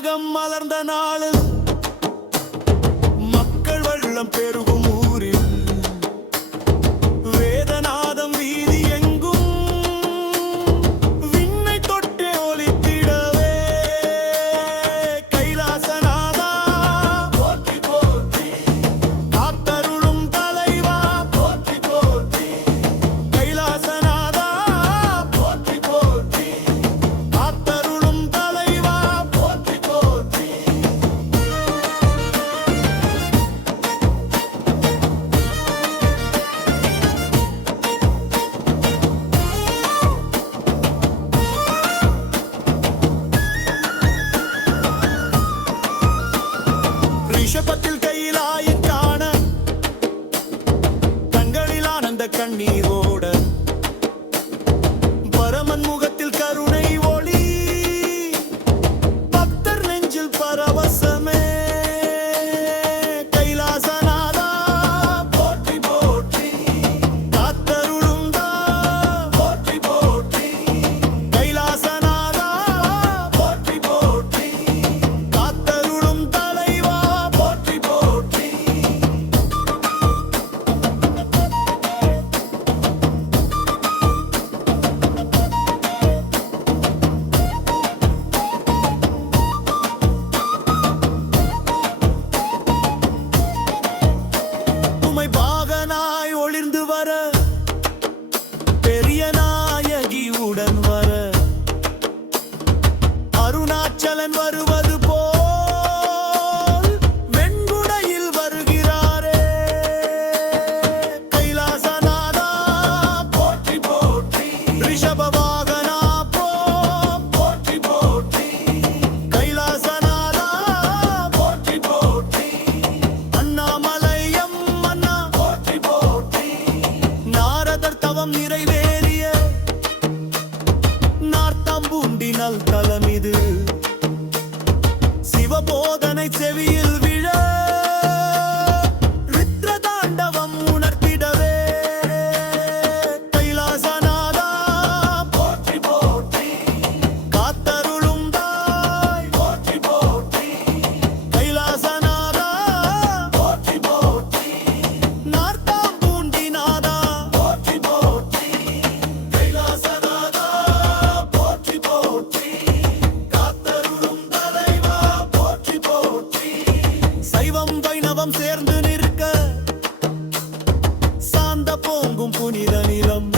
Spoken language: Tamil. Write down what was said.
மகம் மலர்ந்த நாளில் மக்கள் வெள்ளம் பெருகும் ஊரில் வேதநாதம் வீதி எங்கும் விண்ணை தொட்டே ஒலித்திடவே கைலாசநாதா போற்றி போற்றி காத்தருளும் தலைவா போற்றி போற்றி கைலாசநாதா போற்றி போற்றி காத்தருளும் தலைவா போற்றி போற்றி ரிஷபத்தில் கையிலாயின் காண கண்களில் ஆனந்த கண்ணீரோட பரமன் முகத்தில் கருணை ஒளி பக்தர் நெஞ்சில் பரவசமே கைலாசநாதா போற்றி போற்றி காத்தருளுந்தா போற்றி போற்றி கைலாசநாதா போற்றி போற்றி காத்தருளும் தலைவா போற்றி போற்றி உமை பாகனாய் ஒளிர்ந்து வர பெரிய நாயகி உடன் வர அருணாச்சலன் வருவது போல் வெண்குடையில் வருகிறாரே கைலாசநாதா போற்றி போற்றி ரிஷப வாகனா போற்றி போற்றி கைலாசநாதா போற்றி போற்றி அண்ணாமலையம் அண்ணா போற்றி போற்றி நாரதர் தவம் நிறைவேறிய நார்த்தாம்பூண்டினல் தலம் இது சிவபோதனை செவியில் விழ ருத்ர தாண்டவம் உணர்த்திடவே கைலாசநாதா போற்றி போற்றி காத்தருளும் தாய் போற்றி போற்றி கைலாசநாதா போற்றி போற்றி நார்த்தாம்பூண்டிநாதா போற்றி போற்றி கைலாசநாதா போற்றி போற்றி காத்தருளும் தலைவா போற்றி போற்றி சைவம் வைணவம் சேர்ந்து நிற்க சாந்த பொங்கும் புனித நிலம்